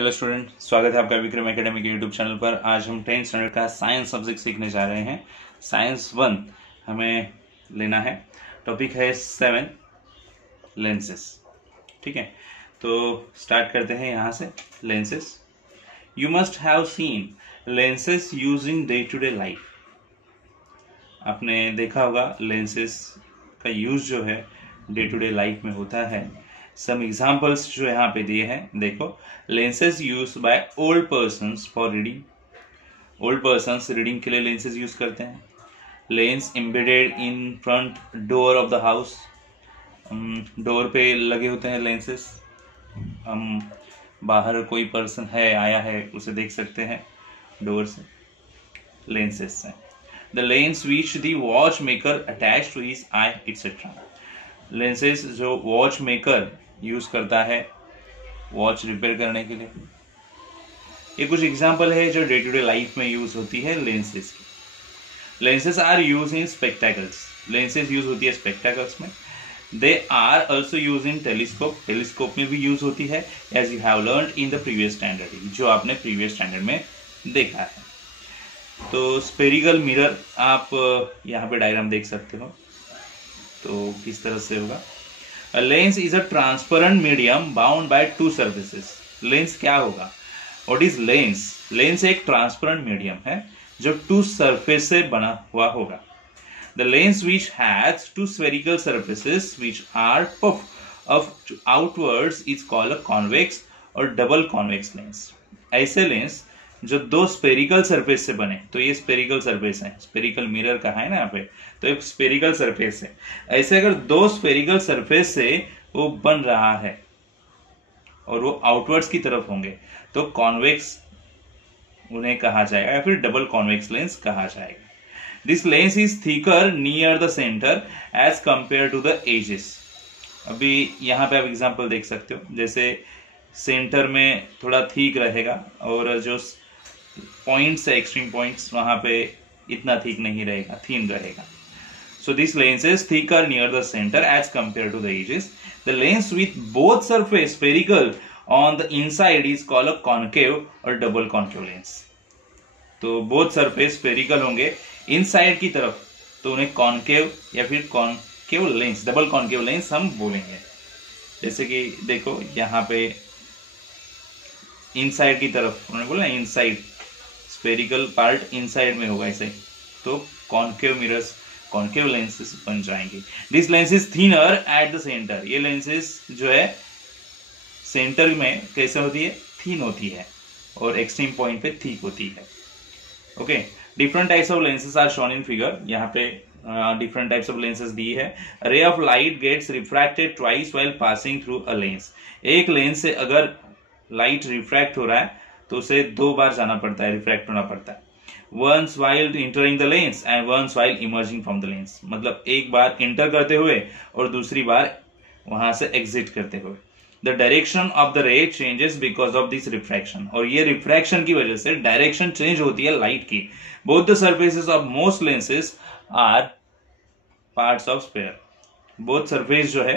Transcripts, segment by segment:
Hello student, स्वागत है आपका विक्रम एकेडमी के यूट्यूब चैनल पर। आज हम 10th स्टैंडर्ड का साइंस सब्जेक्ट सीखने जा रहे हैं। साइंस 1 हमें लेना है। टॉपिक है 7 लेंसेस। ठीक है, तो स्टार्ट करते हैं यहाँ से। Lenses, you must have seen lenses use in day to day life. आपने देखा होगा लेंसेस का यूज जो है डे टू डे लाइफ में होता है। सम एग्जाम्पल्स जो यहाँ पे दिए हैं, देखो। Lenses use by old persons for reading. Old persons reading के लिए लेंसेज यूज करते हैं। Lens embedded in front door of the house. Door पे लगे होते हैं लेंसेज। हम बाहर कोई पर्सन है, आया है, उसे देख सकते हैं डोर से, लेंसेज से। The lens which the watch maker attach to his eye etcetera. Lenses जो वॉच मेकर यूज करता है वॉच रिपेयर करने के लिए। ये कुछ एग्जांपल है जो डे टू डे लाइफ में यूज होती है लेंसेज की। Lenses are use in spectacles. Lenses use होती है स्पेक्टेकल्स में। They are also use in telescope. Telescope में भी यूज होती है, as you have learn in the previous standard, जो आपने प्रीवियस स्टैंडर्ड में देखा है। तो स्पेरिकल मिरर, आप यहाँ पे डायग्राम देख सकते हो, तो किस तरह से होगा। A lens is a transparent medium bound by two surfaces. Lens क्या होगा? What is lens? लेंस एक ट्रांसपेरेंट मीडियम है जो टू सरफेस से बना हुआ होगा। The lens which has two spherical surfaces which are puffed outwards is called a convex और double convex lens. ऐसे लेंस जो दो स्पेरिकल सरफेस से बने, तो ये स्पेरिकल सरफेस है, स्पेरिकल मिरर कहा है ना यहाँ पे, तो एक स्पेरिकल सरफेस है। ऐसे अगर दो स्पेरिकल सरफेस से वो बन रहा है और वो आउटवर्ड्स की तरफ होंगे तो कॉन्वेक्स उन्हें कहा जाएगा या फिर डबल कॉन्वेक्स लेंस कहा जाएगा। This lens is thicker near the centre as compare to the edges. अभी यहाँ पे आप एग्जांपल देख सकते हो, जैसे सेंटर में थोड़ा थिक रहेगा और जो पॉइंट्स है, एक्सट्रीम पॉइंट्स, वहां पे इतना थिक नहीं रहेगा, थीन रहेगा। So this lens is thicker near the center as compared to the edges. The lens with both surface spherical on the inside is called a concave or double concave lens. तो both surface spherical होंगे inside की तरफ, तो उन्हें concave या फिर concave lens, double concave lens हम बोलेंगे। जैसे कि देखो यहाँ पे inside की तरफ उन्होंने बोला inside, spherical part inside में होगा ऐसे, तो concave mirrors, कॉन्केव लेंसेस बन जाएंगे। This lens is thinner at the centre. ये लेंसेस जो है सेंटर में कैसे होती है, थीन होती है, और एक्सट्रीम पॉइंट पे थिक होती है। Okay, different types of lenses are shown in figure. यहाँ पे डिफरेंट टाइप्स ऑफ लेंसेस दी है। Ray of light gets refracted twice while passing through a lens. एक लेंस से अगर लाइट रिफ्रैक्ट हो रहा है तो उसे दो बार जाना पड़ता है, रिफ्रैक्ट होना पड़ता है। Once while entering the lens and once while emerging from the lens, मतलब एक बार इंटर करते हुए और दूसरी बार वहां से एग्जिट करते हुए। The direction of the ray changes because of this refraction, और ये रिफ्रैक्शन की वजह से डायरेक्शन चेंज होती है लाइट की। Both the surfaces of most lenses are parts of sphere. Both surface जो है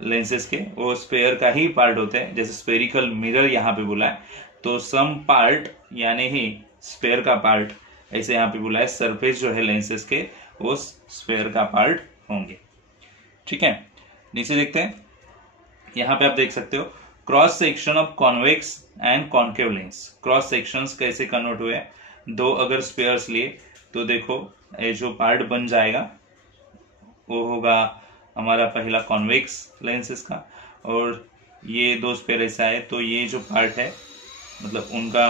लेंसेस के वो स्पेयर का ही पार्ट होते हैं। जैसे स्पेरिकल मिरर यहाँ पे बोला है, तो सम पार्ट यानी ही स्पेयर का पार्ट, ऐसे यहाँ पे बोला है सरफेस जो है लेंसेस के वो स्फेयर का पार्ट होंगे। ठीक है, नीचे देखते हैं। यहाँ पे आप देख सकते हो cross section of convex and concave lens. Cross sections कैसे कन्वर्ट हुए हैं, दो अगर स्पेयर्स लिए तो देखो ये जो पार्ट बन जाएगा वो होगा हमारा पहला कॉन्वेक्स लेंसेस का, और ये दो स्पेयर ऐसा है तो ये जो पार्ट है मतलब उनका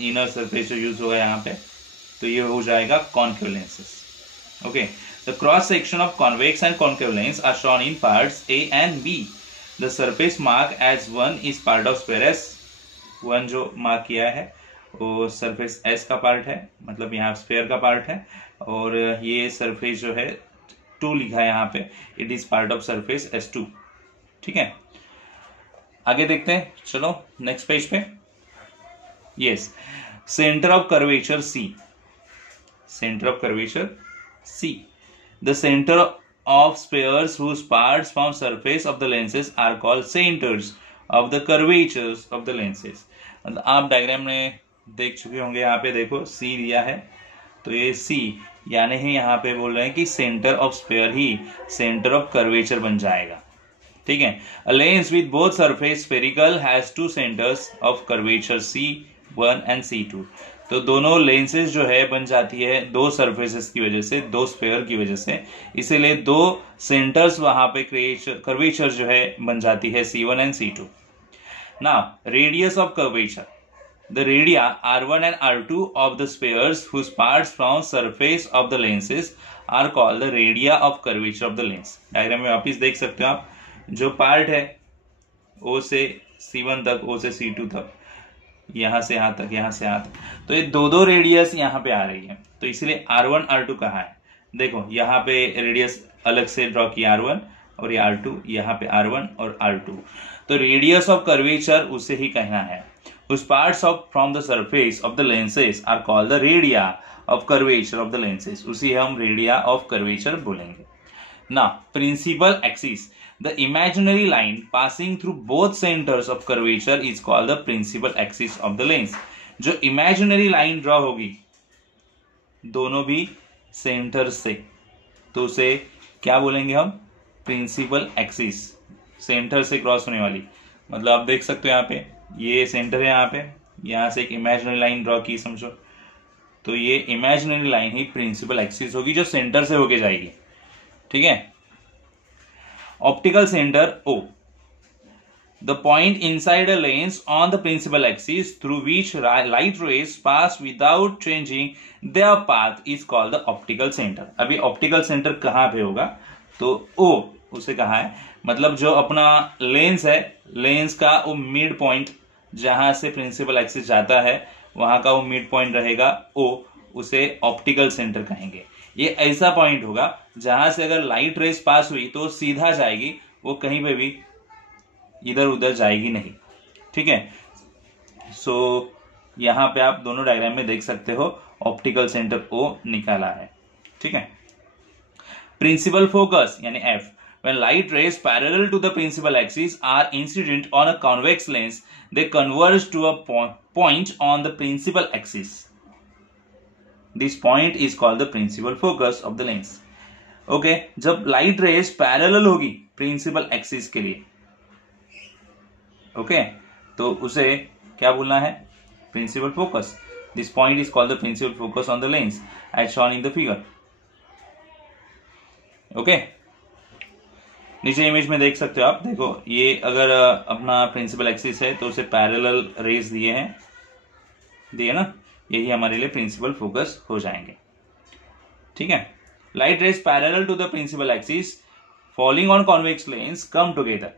इनर सरफेस जो यूज होगा यहाँ पे, तो ये हो जाएगा concave lenses. Okay, the cross section of convex and concave lens are shown in parts A and B. The surface mark as 1 is part of square S. 1 जो मार्क किया है वो सरफेस एस का पार्ट है, मतलब यहाँ sphere का part है, और ये सरफेस जो है 2 लिखा है यहाँ पे, it is part of surface S2। ठीक है, आगे देखते हैं, चलो नेक्स्ट पेज पे। Yes, center of curvature C. Center of curvature C. The center of spheres whose parts form surface of the lenses are called centers of the curvatures of the lenses. मतलब आप diagram में देख चुके होंगे, यहाँ पे देखो सी दिया है, तो ये सी यानी ही यहाँ पे बोल रहे हैं कि centre of sphere he centre of curvature बन जाएगा। ठीक है, a lens with both surface spherical has two centres of curvature C1 and C2। तो दोनों लेंसेज जो है बन जाती है दो सरफेसेस की वजह से, दो स्फीयर की वजह से, इसीलिए दो सेंटर्स वहां पे कर्वेचर जो है बन जाती है C1 and C2। Now radius of curvature, the radii R1 and R2 of the spheres whose parts from surface of the lenses are called the radii of curvature of the lens। Diagram में वापिस देख सकते हो आप, जो part है O से C1 तक, O से C2 तक, यहां से यहां तक, यहां से यहां तक, तो ये दो दो रेडियस यहाँ पे आ रही है, तो इसलिए R1 R2 कहा है। देखो यहाँ पे रेडियस अलग से ड्रॉ किया R1 और ये R2, यहाँ पे R1 और R2, तो रेडियस ऑफ कर्वेचर उसे ही कहना है। Whose parts from the surface of the lenses are called the radii of curvature of the lenses, उसी हम radii of curvature बोलेंगे। Now, principal axis, the imaginary line passing through both centers of curvature is called the principal axis of the lens। जो imaginary line draw होगी दोनों भी centre से, तो उसे क्या बोलेंगे हम? प्रिंसिपल एक्सिस, सेंटर से क्रॉस होने वाली। मतलब आप देख सकते हो यहाँ पे ये सेंटर है, यहाँ पे यहां से एक इमेजिनरी लाइन ड्रॉ की समझो, तो ये इमेजिनरी लाइन ही प्रिंसिपल एक्सिस होगी जो सेंटर से होके जाएगी। ठीक है, optical centre O, the point inside a lens on the principal axis through which light rays pass without changing their path is called the optical centre. अभी optical centre कहां पे होगा? तो O उसे कहा है, मतलब जो अपना लेंस है, लेंस का वो मिड पॉइंट जहां से प्रिंसिपल एक्सिस जाता है वहां का वो मिड पॉइंट रहेगा O, उसे ऑप्टिकल सेंटर कहेंगे। ये ऐसा पॉइंट होगा जहां से अगर लाइट रेस पास हुई तो सीधा जाएगी, वो कहीं पे भी इधर उधर जाएगी नहीं। ठीक है, सो यहां पे आप दोनों डायग्राम में देख सकते हो ऑप्टिकल सेंटर O निकाला है। ठीक है, प्रिंसिपल फोकस यानी F, when light rays parallel to the principal axis are incident on a convex lens, they converge to a point on the principal axis. This point is called the principal focus of the lens. Okay, जब light rays parallel होगी principal axis के लिए, okay, तो उसे क्या बोलना है? Principal focus. This point is called the principal focus on the lens as shown in the figure. Okay. नीचे इमेज में देख सकते हो आप, देखो ये अगर अपना प्रिंसिपल एक्सिस है तो उसे पैरेलल रेज दिए ना, यही हमारे लिए प्रिंसिपल फोकस हो जाएंगे। ठीक है, light rays parallel to the principal axis falling on convex lens come together.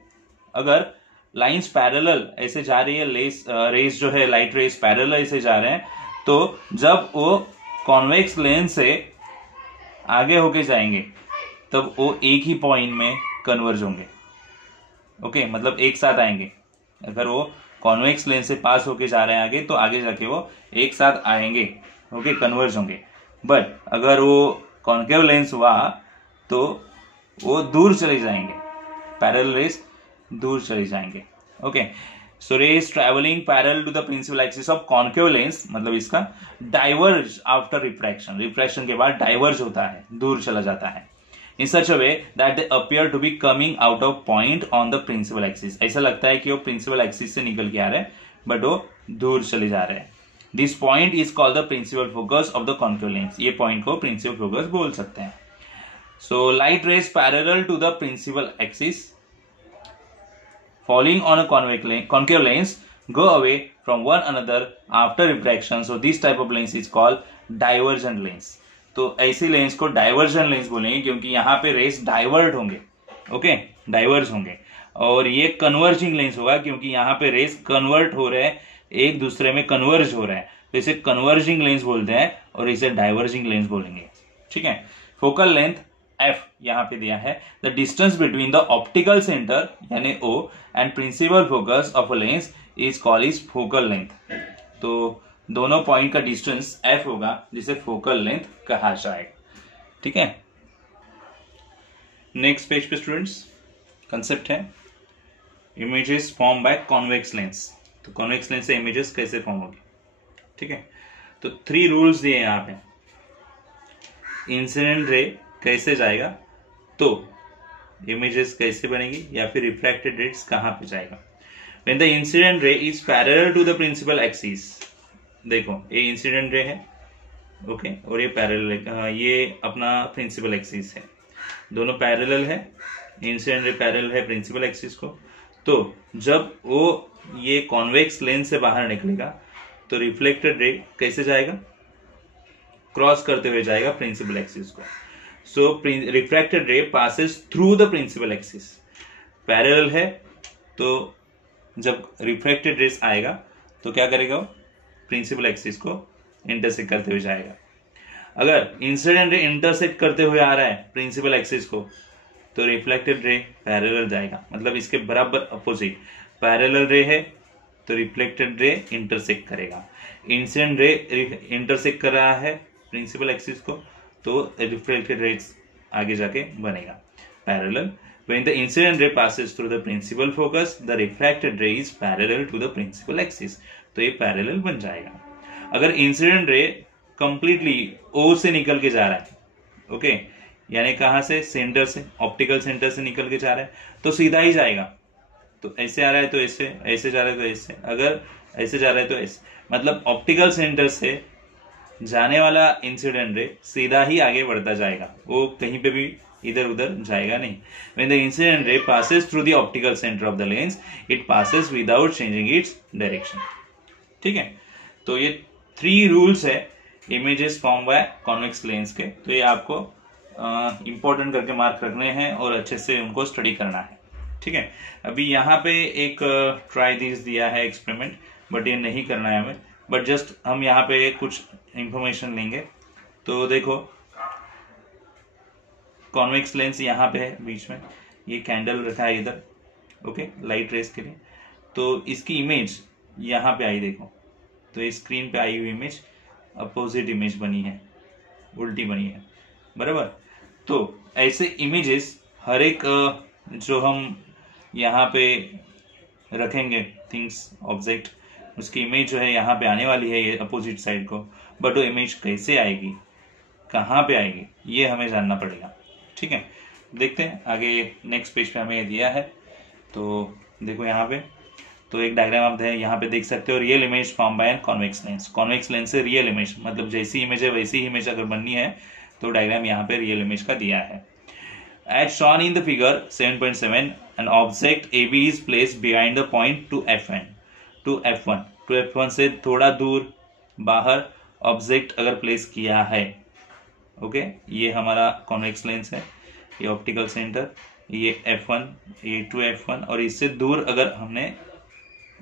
अगर लाइंस पैरेलल ऐसे जा रही है, रेज जो है लाइट रेज पैरेलल ऐसे जा रहे हैं, तो जब वो कॉन्वेक्स लेंस से आगे होके जाएंगे तब वो एक ही पॉइंट में कन्वर्ज होंगे। ओके, मतलब एक साथ आएंगे। अगर वो कॉन्वेक्स लेंस से पास होके जा रहे हैं आगे, तो आगे जाके वो एक साथ आएंगे, ओके, कन्वर्ज होंगे। बट अगर वो कॉन्केव लेंस हुआ तो वो दूर चले जाएंगे, पैरेलल रेस दूर चले जाएंगे। Okay, so rays travelling parallel to the principal axis of concave lens, मतलब इसका डाइवर्ज आफ्टर रिफ्रैक्शन, रिफ्रैक्शन के बाद डाइवर्ज होता है, दूर चला जाता है। In such a way that they appear to be coming out of point on the principal axis। ऐसा लगता है कि वो प्रिंसिपल एक्सिस से निकल के आ रहे हैं, बट वो दूर चले जा रहे हैं। This point is called the principal focus of the concave lens। ये पॉइंट को प्रिंसिपल फोकस बोल सकते हैं। So light rays parallel to the principal axis falling on a concave lens go away from one another after refraction। So this type of lens is called divergent lens। तो ऐसी lens को diversion lens बोलेंगे क्योंकि यहाँ पे race divert होंगे, okay, diverge होंगे। और ये कन्वर्जिंग लेंस होगा क्योंकि यहाँ पे रेस कन्वर्ट हो रहे हैं, एक दूसरे में कन्वर्ज हो रहे हैं, तो इसे कन्वर्जिंग लेंस बोलते हैं और इसे डाइवर्जिंग लेंस बोलेंगे। ठीक है, फोकल लेंथ F यहाँ पे दिया है, the distance between the optical centre यानी O and principal focus of a lens is called is focal length. तो दोनों पॉइंट का डिस्टेंस F होगा जिसे फोकल लेंथ कहा जाएगा। ठीक है, नेक्स्ट पेज पे स्टूडेंट्स कंसेप्ट है images form by convex lens. तो कॉन्वेक्स लेंस से इमेजेस कैसे फॉर्म होगी, ठीक है। तो 3 रूल्स दिए यहाँ पे। इंसिडेंट रे कैसे जाएगा तो इमेजेस कैसे बनेगी, या फिर रिफ्रैक्टेड रेज कहां पे जाएगा। When the incident ray is parallel to the principal axis, देखो ये इंसिडेंट रे है, ओके, और ये पैरेलल, ये अपना प्रिंसिपल एक्सिस है, दोनों पैरेलल है। इंसिडेंट रे पैरेलल है प्रिंसिपल एक्सिस को। तो जब वो ये कॉन्वेक्स लेंस से बाहर निकलेगा तो रिफ्लेक्टेड रे कैसे जाएगा, क्रॉस करते हुए जाएगा प्रिंसिपल एक्सिस को। So refracted ray passes through the principal axis. Parallel है तो जब रिफ्रैक्टेड रेस आएगा तो क्या करेगा, वो प्रिंसिपल एक्सिस को इंटरसेक्ट करते हुए जाएगा। अगर इंसिडेंट रे इंटरसेक्ट करते हुए आ रहा है प्रिंसिपल एक्सिस को तो रिफ्लेक्टेड रे पैरेलल जाएगा, मतलब इसके बराबर अपोजिट। पैरेलल रे है तो रिफ्लेक्टेड रे इंटरसेक्ट करेगा। इंसिडेंट रे इंटरसेक्ट कर रहा है प्रिंसिपल एक्सिस को तो रिफ्लेक्टेड रे आगे जाके बनेगा parallel. When the incident ray passes through the principal focus, the refracted ray is parallel to the principal axis. तो ये पैरेलल बन जाएगा। अगर इंसिडेंट रे कंप्लीटली ओ से निकल के जा रहा है, ओके, यानी कहां से, सेंटर से, ऑप्टिकल सेंटर से निकल के जा रहा है तो सीधा ही जाएगा। तो ऐसे आ रहा है तो ऐसे, ऐसे जा रहा है तो ऐसे, अगर ऐसे जा रहा है तो ऐसे, मतलब ऑप्टिकल सेंटर से जाने वाला इंसिडेंट रे सीधा ही आगे बढ़ता जाएगा, वो कहीं पे भी इधर उधर जाएगा नहीं। When the incident ray passes through the optical center of the lens, it passes without changing its direction. ठीक है, तो ये 3 रूल्स है images form by convex lens के। तो ये आपको इंपॉर्टेंट करके मार्क रखने हैं और अच्छे से उनको स्टडी करना है, ठीक है। अभी यहाँ पे एक ट्राई दिस दिया है एक्सपेरिमेंट, बट ये नहीं करना है हमें, बट जस्ट हम यहाँ पे कुछ इंफॉर्मेशन लेंगे। तो देखो कॉन्वेक्स लेंस यहाँ पे है बीच में, ये कैंडल रखा है इधर, ओके, लाइट रेस के लिए। तो इसकी इमेज यहाँ पे आई, देखो तो ये स्क्रीन पे आई हुई इमेज अपोजिट इमेज बनी है, उल्टी बनी है, बराबर। तो ऐसे इमेजेस हर एक जो हम यहाँ पे रखेंगे थिंग्स, ऑब्जेक्ट, उसकी इमेज जो है यहाँ पे आने वाली है ये अपोजिट साइड को, बट वो इमेज कैसे आएगी, कहाँ पे आएगी, ये हमें जानना पड़ेगा, ठीक है। देखते हैं आगे, नेक्स्ट पेज पे हमें ये दिया है। तो देखो यहाँ पे, तो एक डायग्राम आप यहाँ पे देख सकते हो, real image form by convex lens. Convex lens से रियल इमेज, मतलब जैसी इमेज है वैसी इमेज अगर बननी है तो डायग्राम यहाँ पे रियल इमेज का दिया है। As shown in the figure 7.7, an object AB is placed behind the point two F1 से थोड़ा दूर बाहर ऑब्जेक्ट अगर प्लेस किया है, ओके, ये हमारा कॉन्वेक्स लेंस है, ये ऑप्टिकल सेंटर, ये F1, ये 2F1, और इससे दूर अगर हमने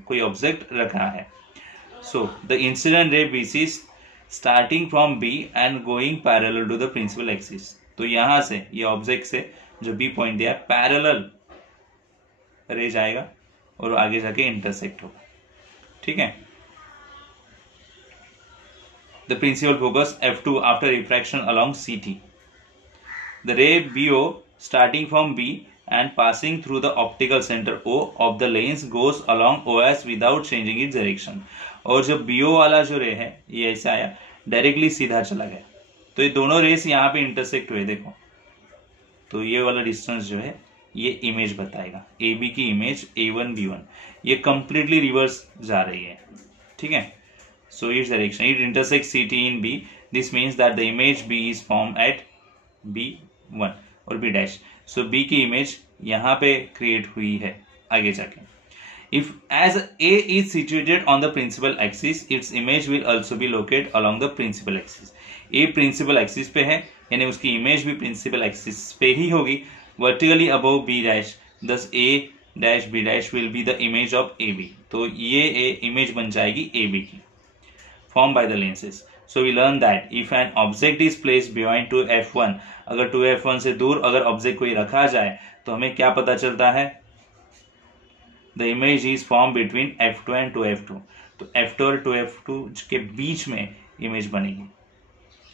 कोई ऑब्जेक्ट रखा है। So the incident ray BC starting from B and going parallel to the principal axis. तो यहां से ये ऑब्जेक्ट से जो B पॉइंट दिया है पैरेलल रे जाएगा और आगे जाके इंटरसेक्ट होगा, ठीक है। The principal focus F2 after refraction along CT. The ray BO starting from B and passing through the optical center O of the lens goes along OS without changing its direction. और जो BO वाला जो रे है ये ऐसा आया, directly सीधा चला गया, तो ये दोनों रेस यहाँ पे इंटरसेक्ट हुए, देखो। तो ये वाला डिस्टेंस जो है ये इमेज बताएगा, AB की इमेज A1 B1, ये कंप्लीटली रिवर्स जा रही है, ठीक है। So its direction, it intersects CT in B. This means that the image B is formed at B1 और B dash. So B की इमेज यहाँ पे क्रिएट हुई है आगे जाके। If as A is situated on the principal axis, its image will also be located along the principal axis. A principal axis पे है, यानी उसकी इमेज भी principal axis पे ही होगी, vertically above B dash. Thus A dash B dash will be the image of AB. तो ये image बन जाएगी AB की, formed by the lenses. So we learn that if an object is placed behind 2F1, अगर 2F1 से दूर अगर object कोई रखा जाए तो हमें क्या पता चलता है, the image is formed between F2 and 2F2. तो F2 और 2F2 के बीच में इमेज बनेगी,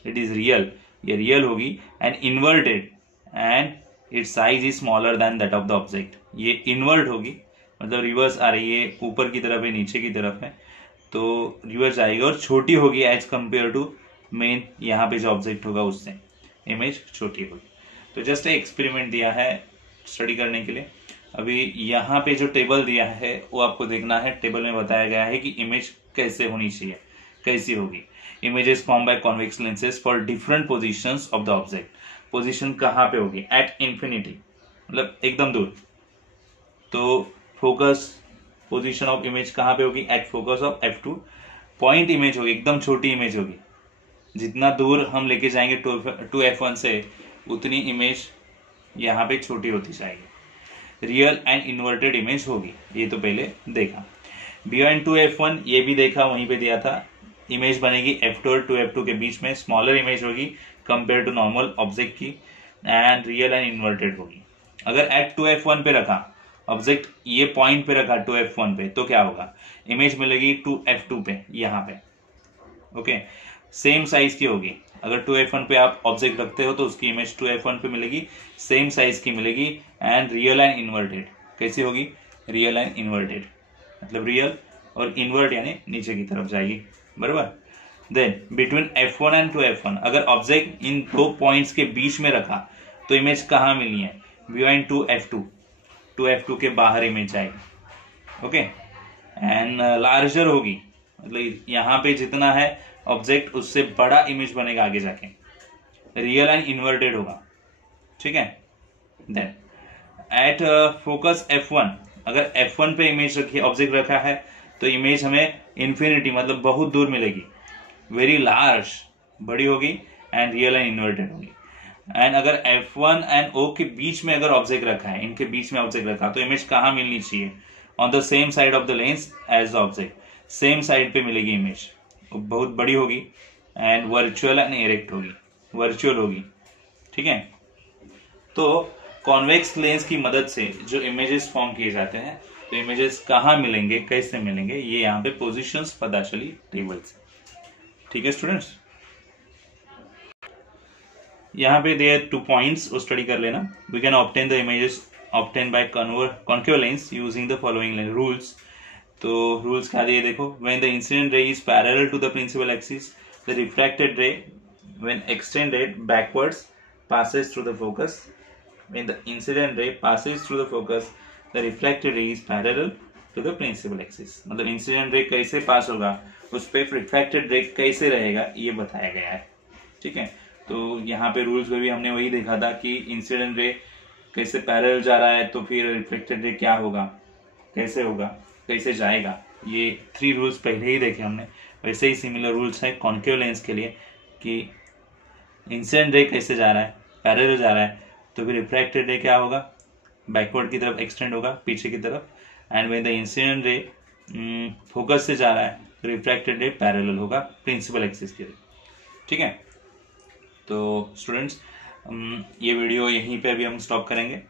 it is real, ये रियल होगी, and inverted and its size is smaller than that of the object. ये इन्वर्ट होगी, मतलब रिवर्स आ रही है, ऊपर की तरफ है, नीचे की तरफ है, तो रिवर्स आएगी और छोटी होगी एज कंपेयर टू मेन यहाँ पे जो ऑब्जेक्ट होगा उससे इमेज छोटी होगी। तो जस्ट एक एक्सपेरिमेंट दिया है स्टडी करने के लिए। अभी यहाँ पे जो टेबल दिया है वो आपको देखना है। टेबल में बताया गया है कि इमेज कैसे होनी चाहिए, कैसी होगी। Images form by convex lenses for different positions of the object. Position कहाँ पे होगी? एट इंफिनिटी, मतलब एकदम दूर। तो फोकस पोजीशन ऑफ इमेज कहाँ पे होगी? At focus of f2। Point image होगी, एकदम छोटी इमेज होगी। जितना दूर हम लेके जाएंगे टू f1 से उतनी इमेज यहाँ पे छोटी होती जाएगी। रियल एंड इन्वर्टेड इमेज होगी, ये तो पहले देखा। बियॉन्ड टू f1 ये भी देखा, वहीं पे दिया था। इमेज बनेगी f2 और 2f2 के बीच में, स्मॉलर इमेज होगी कंपेयर टू नॉर्मल ऑब्जेक्ट की, एंड रियल एंड इन्वर्टेड होगी। अगर एट 2f1 पे रखा ऑब्जेक्ट, ये पॉइंट पे रखा 2f1 पे, तो क्या होगा? इमेज मिलेगी 2f2 पे, यहाँ पे। ओके, सेम साइज की होगी। अगर 2f1 पे आप ऑब्जेक्ट रखते हो तो उसकी इमेज 2f1 पे मिलेगी, सेम साइज की मिलेगी, एंड रियल एंड इन्वर्टेड। कैसी होगी? रियल एंड इन्वर्टेड, मतलब रियल और इन्वर्ट यानी नीचे की तरफ जाएगी, बराबर। Then between f1 and 2f1, अगर ऑब्जेक्ट इन दो पॉइंट्स के बीच में रखा तो इमेज कहाँ मिलनी है? बियॉन्ड 2f2 के बाहर इमेज आएगी। ओके, एंड लार्जर होगी, मतलब यहाँ पे जितना है ऑब्जेक्ट उससे बड़ा इमेज बनेगा आगे जाके। रियल एंड इन्वर्टेड होगा, ठीक है। देन एट फोकस f1, अगर f1 पे इमेज रखी, ऑब्जेक्ट रखा है, तो इमेज हमें इन्फिनिटी मतलब बहुत दूर मिलेगी, वेरी लार्ज, बड़ी होगी, एंड रियल एंड इन्वर्टेड होगी। एंड अगर f1 एंड o के बीच में अगर ऑब्जेक्ट रखा है, इनके बीच में ऑब्जेक्ट रखा, तो इमेज कहाँ मिलनी चाहिए? On the same side of the lens as the object. Same side पे मिलेगी इमेज, बहुत बड़ी होगी, एंड वर्चुअल एंड इरेक्ट होगी, वर्चुअल होगी, ठीक है। तो कॉन्वेक्स लेंस की मदद से जो इमेजेस फॉर्म किए जाते हैं, तो इमेजेस कहाँ मिलेंगे, कैसे मिलेंगे, ये यहाँ पे पोजिशंस पता चली टेबल से, ठीक है स्टूडेंट्स। यहाँ पे देयर 2 पॉइंट्स, वो स्टडी कर लेना। We can obtain the images obtain by concave lens using the following rules. तो रूल्स क्या दिए देखो। When the incident ray is parallel to the principal axis, the refracted ray when extended backwards passes through the focus. When the incident ray passes through the focus, the refracted ray is parallel to the principal axis. मतलब incident ray कैसे पास होगा, उस पे refracted रे कैसे रहेगा, ये बताया गया है, ठीक है। तो यहाँ पे रूल्स में भी हमने वही देखा था कि इंसिडेंट रे कैसे पैरेलल जा रहा है, तो फिर रिफ्लेक्टेड रे क्या होगा, कैसे जाएगा। ये 3 रूल्स पहले ही देखे हमने। वैसे ही सिमिलर रूल्स है कॉन्केव लेंस के लिए कि इंसिडेंट रे कैसे जा रहा है, पैरेलल जा रहा है, तो फिर रिफ्रैक्टेड रे क्या होगा, बैकवर्ड की तरफ एक्सटेंड होगा, पीछे की तरफ। एंड व्हेन द इंसिडेंट रे फोकस से जा रहा है, तो रिफ्रैक्टेड रे पैरेलल होगा प्रिंसिपल एक्सिस के लिए, ठीक है। तो स्टूडेंट्स, ये वीडियो यहीं पे अभी हम स्टॉप करेंगे।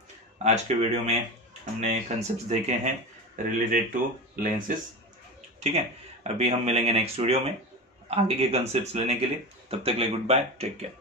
आज के वीडियो में हमने कंसेप्ट्स देखे हैं रिलेटेड टू लेंसेज, ठीक है। अभी हम मिलेंगे नेक्स्ट वीडियो में आगे के कंसेप्ट्स लेने के लिए। तब तक के लिए गुड बाय, टेक केयर।